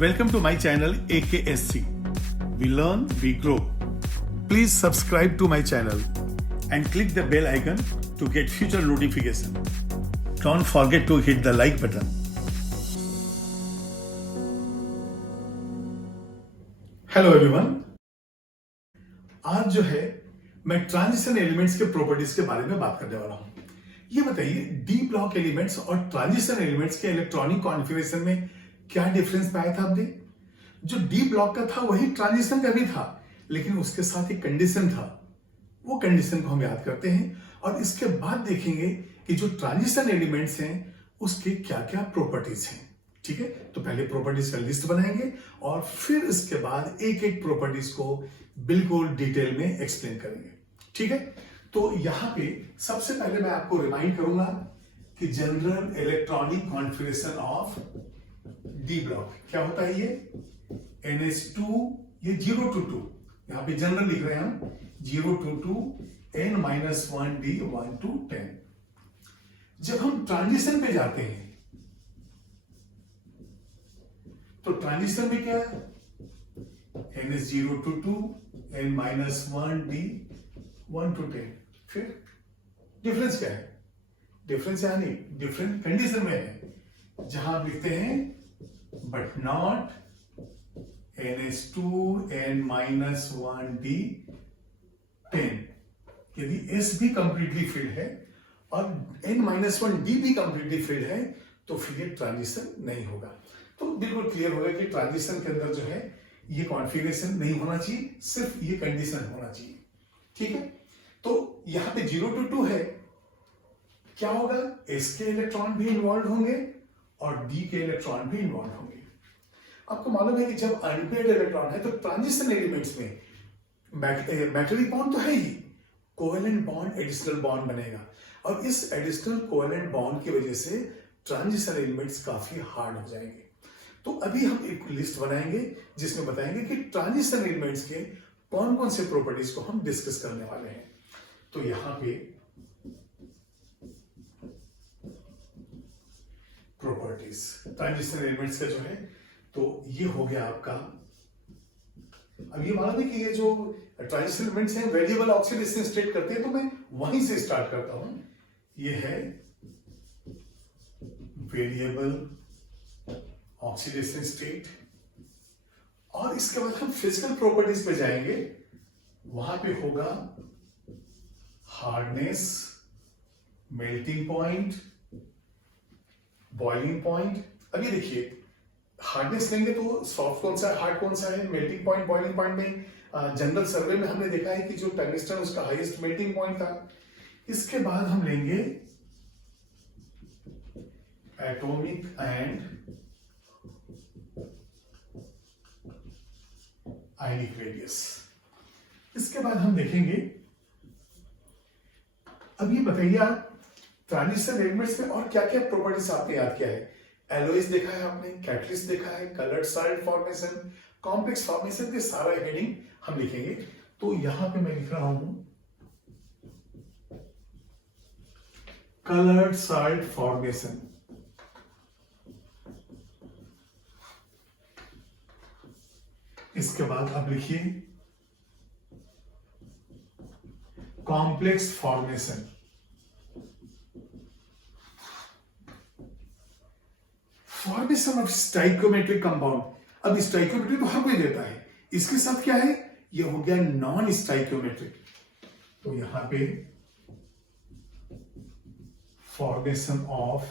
Welcome to my channel AKSC. We learn, we grow. Please subscribe to my channel and click the bell icon to get future notification. Don't forget to hit the like button. Hello everyone, आज जो है मैं transition elements के properties के बारे में बात करने वाला हूं। ये बताइए डी ब्लॉक एलिमेंट्स और ट्रांजिशन एलिमेंट्स के इलेक्ट्रॉनिक कॉन्फ़िगरेशन में क्या डिफरेंस पाया था आपने? जो डी ब्लॉक का था वही ट्रांजिशन का भी था, लेकिन उसके साथ एक कंडीशन था। वो कंडीशन को हम याद करते हैं और इसके बाद देखेंगे कि जो ट्रांजिशन एलिमेंट्स हैं उसके क्या क्या प्रॉपर्टीज हैं। ठीक है, तो पहले प्रॉपर्टीज का लिस्ट बनाएंगे और फिर इसके बाद एक एक प्रॉपर्टीज को बिल्कुल डिटेल में एक्सप्लेन करेंगे। ठीक है, तो यहां पे सबसे पहले मैं आपको रिमाइंड करूंगा कि general electronic configuration of D block क्या होता है। ये NH2, ये 0 to 2, यहां पे जनरल लिख रहे हैं हम, 0 to 2 N-1D 1 to 10। जब हम ट्रांजिशन पे जाते हैं तो ट्रांजिशन में क्या है, NH0 to 2 N-1D 1 to 10। फिर डिफरेंस क्या है? डिफरेंस यानी डिफरेंट कंडीशन में है, जहां आप लिखते हैं बट नॉट NH2 N-1D 10। यदि S भी कंप्लीटली फिल्ड है और N-1D भी कंप्लीटली फिल्ड है तो फिर ये ट्रांजिशन नहीं होगा। तो बिल्कुल क्लियर होगा कि ट्रांजिशन के अंदर जो है ये कॉन्फ़िगरेशन नहीं होना चाहिए, सिर्फ ये कंडीशन होना चाहिए। ठीक है, तो यहां पे 0 to 2 है, क्या होगा, S के इलेक्ट्रॉन भी इन्वॉल्व होंगे और D के इलेक्ट्रॉन भी इन्वॉल्व होंगे। आपको मालूम है कि जब अनपेयर्ड इलेक्ट्रॉन है तो ट्रांजिशन एलिमेंट्स में बैटरी बॉन्ड तो है ही, कोवेलेंट बॉन्ड, एडिशनल बॉन्ड बनेगा और इस एडिशनल कोवेलेंट बॉन्ड की वजह से ट्रांजिशन एलिमेंट्स काफी हार्ड हो जाएंगे। तो अभी हम एक लिस्ट बनाएंगे जिसमें बताएंगे कि ट्रांजिशन एलिमेंट्स के कौन कौन से प्रॉपर्टीज को हम डिस्कस करने वाले हैं। तो यहां पे प्रॉपर्टीज ट्रांजिशन एलिमेंट्स का जो है, तो ये हो गया आपका। अब ये मालूम है कि ये जो ट्रांजिशन एलिमेंट्स हैं वेरिएबल ऑक्सीडेशन स्टेट करते हैं, तो मैं वहीं से स्टार्ट करता हूं। ये है वेरिएबल ऑक्सीडेशन स्टेट और इसके बाद हम फिजिकल प्रॉपर्टीज पे जाएंगे। वहां पे होगा hardness, melting point, boiling point. अभी देखिए हार्डनेस लेंगे तो सॉफ्ट कौन सा है, हार्ड कौन सा है, मेल्टिंग पॉइंट, बॉइलिंग पॉइंट में जनरल सर्वे में हमने देखा है कि जो टंगस्टन उसका हाईएस्ट मेल्टिंग पॉइंट था। इसके बाद हम लेंगे एटॉमिक एंड आयनिक रेडियस। इसके बाद हम देखेंगे, अब ये बताइए आप ट्रांजिशन एलिमेंट्स में और क्या क्या प्रॉपर्टीज आपने याद किया है। एलोइज देखा है आपने, कैटलिस्ट देखा है, coloured salt formation, complex formation के सारा हेडिंग हम लिखेंगे। तो यहां पे मैं लिख रहा हूं कलर्ड सॉल्ट फॉर्मेशन। इसके बाद अब लिखिए complex formation. Formation of stoichiometric compound. अब स्टाइकोमेट्रिक तो हर कोई देता है, इसके साथ क्या है, ये हो गया नॉन स्टाइकोमेट्रिक। तो यहां पे formation of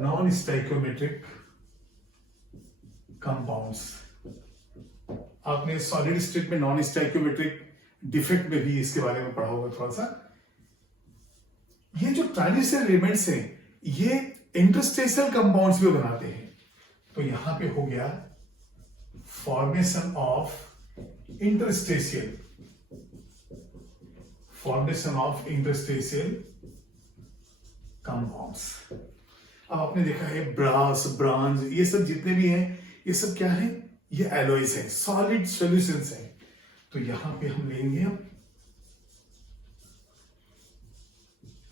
non stoichiometric compounds. आपने सॉलिड स्टेट में नॉन स्टाइकोमेट्रिक डिफेक्ट में भी इसके बारे में पढ़ा होगा थोड़ा सा। ये जो ट्रांजिशन एलिमेंट्स हैं ये इंटरस्टेशियल कंपाउंड्स भी बनाते हैं। तो यहां पे हो गया formation of interstitial, formation of interstitial compounds. अब आपने देखा है ब्रास, ब्रॉन्ज, ये सब जितने भी हैं ये सब क्या है, ये एलॉयज हैं, सॉलिड सॉल्यूशंस हैं। तो यहां पे हम लेंगे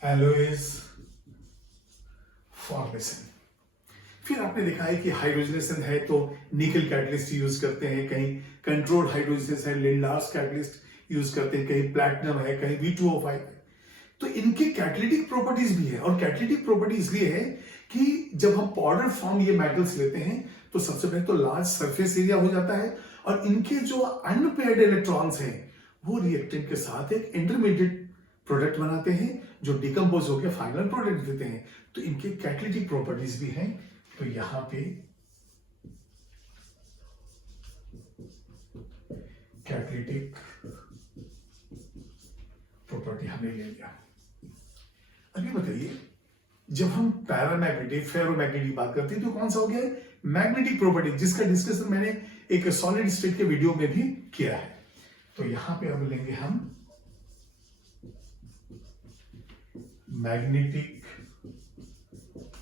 alloys फॉर्मेशन। फिर आपने देखा है कि हाइड्रोजनेशन है तो निकल कैटलिस्ट यूज करते हैं, कहीं कंट्रोल्ड हाइड्रोजनेशन है लिंडार्स कैटलिस्ट यूज करते हैं, कहीं प्लैटिनम है, कहीं V2O5 है। तो इनके कैटलिटिक प्रॉपर्टीज भी है, और कैटलिटिक प्रॉपर्टी इसलिए है कि जब हम पाउडर फॉर्म ये मेटल्स लेते हैं तो सबसे पहले तो लार्ज सरफेस एरिया हो जाता है, और इनके जो अनपेयर्ड इलेक्ट्रॉन्स हैं वो रिएक्टेंट के साथ एक इंटरमीडिएट प्रोडक्ट बनाते हैं जो डिकम्पोज होकर फाइनल प्रोडक्ट देते हैं। तो इनके कैटलिटिक प्रॉपर्टीज भी हैं। तो यहां पे कैटलिटिक प्रॉपर्टी हमने ले लिया। अभी बताइए, जब हम पैरामैग्नेटिक फेरोमैग्नेटिक बात करते हैं तो कौन सा हो गया मैग्नेटिक प्रॉपर्टी, जिसका डिस्कशन मैंने एक सॉलिड स्टेट के वीडियो में भी किया है। तो यहां पे अब लेंगे हम मैग्नेटिक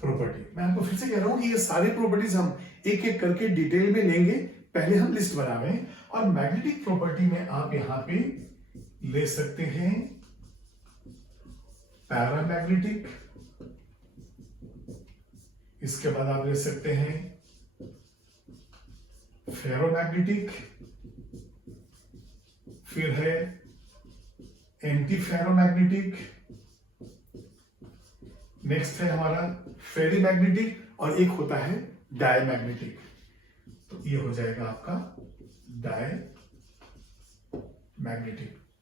प्रॉपर्टी। मैं आपको फिर से कह रहा हूं कि ये सारे प्रॉपर्टीज हम एक एक करके डिटेल में लेंगे, पहले हम लिस्ट बना रहे हैं। और मैग्नेटिक प्रॉपर्टी में आप यहां पे ले सकते हैं पैरामैग्नेटिक, इसके बाद आप ले सकते हैं फेरोमैग्नेटिक, फिर है एंटी फेरोमैग्नेटिक, नेक्स्ट है हमारा फेरीमैग्नेटिक, और एक होता है डायमैग्नेटिक। तो ये हो जाएगा आपका डायमैग्नेटिक।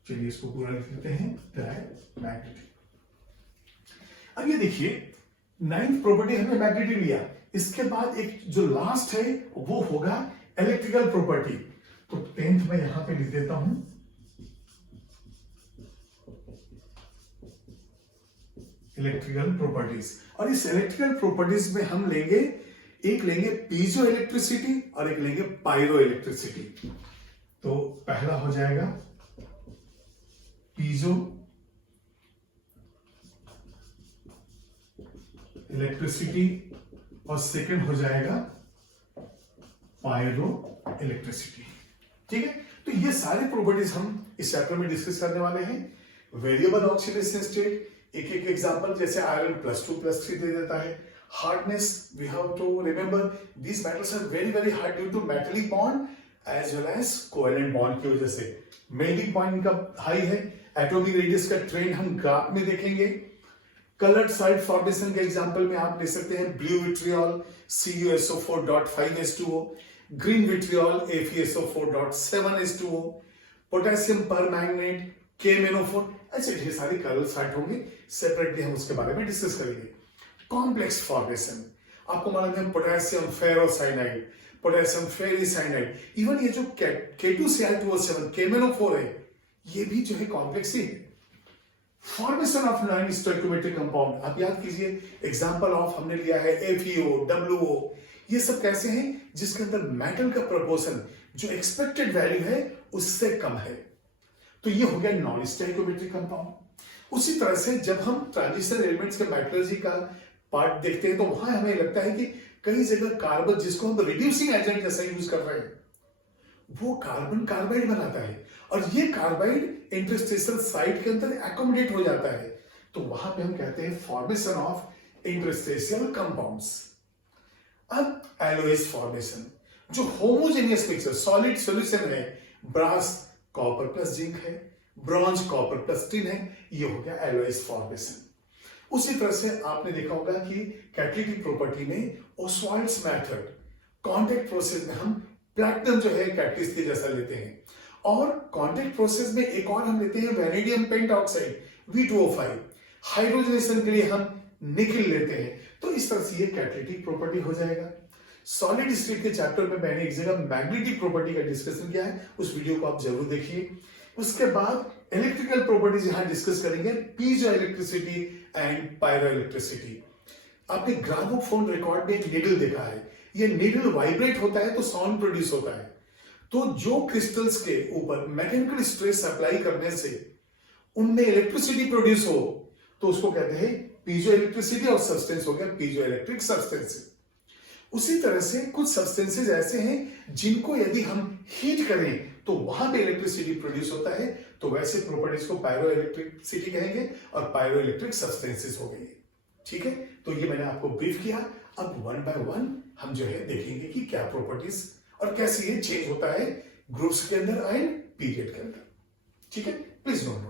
चलिए इसको पूरा लिख लेते हैं, डायमैग्नेटिक। अब ये देखिए 9th प्रॉपर्टी हमने मैग्नेटिक लिया, इसके बाद एक जो लास्ट है वो होगा इलेक्ट्रिकल प्रॉपर्टी। तो 10th में यहां पे लिख देता हूं इलेक्ट्रिकल प्रॉपर्टीज। और इस इलेक्ट्रिकल प्रॉपर्टीज में हम लेंगे, एक लेंगे पीजो इलेक्ट्रिसिटी और एक लेंगे पायरो इलेक्ट्रिसिटी। तो पहला हो जाएगा पीजो इलेक्ट्रिसिटी और सेकंड हो जाएगा पायरो इलेक्ट्रिसिटी। ठीक है, तो ये सारे प्रॉपर्टीज हम इस चैप्टर में डिस्कस करने वाले हैं। वेरिएबल ऑक्सीडेशन स्टेट, एक एक एग्जांपल, जैसे आयरन +2+3 दे देता है। Hardness, we have to remember these metals are very very hard due to metallic bond as well as covalent bond की वजह से। मेल्टिंग पॉइंट इनका हाई है। एटॉमिक रेडियस का ट्रेंड हम ग्राफ में देखेंगे। कलर्ड साइड फॉर्मेशन के एग्जांपल में आप ले सकते हैं blue vitriol CuSO4.5H2O, green vitriol FeSO4.7H2O, potassium permanganate KMnO4। ऐसे ढेर सारे कलर साइट होंगे, सेपरेटली हम उसके बारे में डिस्कस करेंगे। कॉम्प्लेक्स फॉर्मेशन, आपको मालूम है पोटेशियम फेरोसाइनाइड, पोटेशियम फेरिसाइनाइड, इवन ये जो K2Cl2O7 KMnO4 है, ये भी जो है कॉम्प्लेक्स ही है। Formation of non stoichiometric compound, आप याद कीजिए एग्जांपल ऑफ हमने लिया है FeO, WO, ये सब कैसे हैं जिसके अंदर मेटल का प्रोपोर्शन जो एक्सपेक्टेड वैल्यू है उससे कम है। तो ये हो गया नॉन स्टोइकोमेट्रिक कंपाउंड। उसी तरह से जब हम ट्रांजिशन एलिमेंट्स के मेटलर्जी का पार्ट देखते हैं तो वहां हमें लगता है कि कई जगह कार्बन, जिसको हम रिड्यूसिंग एजेंट जैसा यूज कर रहे हैं, वो कार्बन कार्बाइड बनाता है, और ये कार्बाइड इंटरस्टेशियल साइट के अंदर एकोमोडेट हो जाता है। तो वहां पे हम कहते हैं फॉर्मेशन ऑफ इंटरस्टेशियल कंपाउंड्स। अब एलोएस फॉर्मेशन, जो होमोजेनियस मिक्सचर सॉलिड सॉल्यूशन है, ब्रास कॉपर प्लस जिंक है, ब्रॉन्ज कॉपर प्लस टिन है, ये हो गया एलोएस फॉर्मेशन। उसी तरह से आपने देखा होगा कि कैटलिटिक प्रॉपर्टी में ओस्वाल्ड्स मेथड, कांटेक्ट प्रोसेस में हम प्लैटिनम जो है कैटलिस्ट के जैसा लेते हैं, और कांटेक्ट प्रोसेस में एक और हम लेते हैं वैनेडियम पेंटऑक्साइड V2O5, हाइड्रोजनेशन के लिए हम निकल लेते हैं। तो इस तरह से ये कैटलिटिक प्रॉपर्टी हो जाएगा। सॉलिड स्टेट के चैप्टर में मैंने एक जगह मैग्नेटिक प्रॉपर्टी का डिस्कशन किया है, उस वीडियो को आप जरूर देखिए। उसके बाद इलेक्ट्रिकल प्रॉपर्टीज यहां डिस्कस करेंगे, piezo electricity and pyro electricity. आपने ग्रामोफोन रिकॉर्ड में एक नीडल देखा है, ये नीडल वाइब्रेट होता है तो साउंड प्रोड्यूस होता है। तो जो क्रिस्टल्स के ऊपर मैकेनिकल स्ट्रेस अप्लाई करने से उनमें इलेक्ट्रिसिटी प्रोड्यूस हो तो उसको कहते हैं पीजो इलेक्ट्रिसिटी, और सब्सटेंस हो गया पीजो इलेक्ट्रिक सब्सटेंस। उसी तरह से कुछ सब्सटेंसेस ऐसे हैं जिनको यदि हम हीट करें तो वहां पे इलेक्ट्रिसिटी प्रोड्यूस होता है, तो वैसे प्रॉपर्टीज को पायरो इलेक्ट्रिसिटी कहेंगे और पायरो इलेक्ट्रिक सब्सटेंसेस हो गई। ठीक है, तो ये मैंने आपको ब्रीफ किया। अब वन बाय वन हम जो है देखेंगे कि क्या प्रॉपर्टीज और कैसे ये चेंज होता है ग्रुप्स के अंदर एंड पीरियड के अंदर। ठीक है, प्लीज नोट।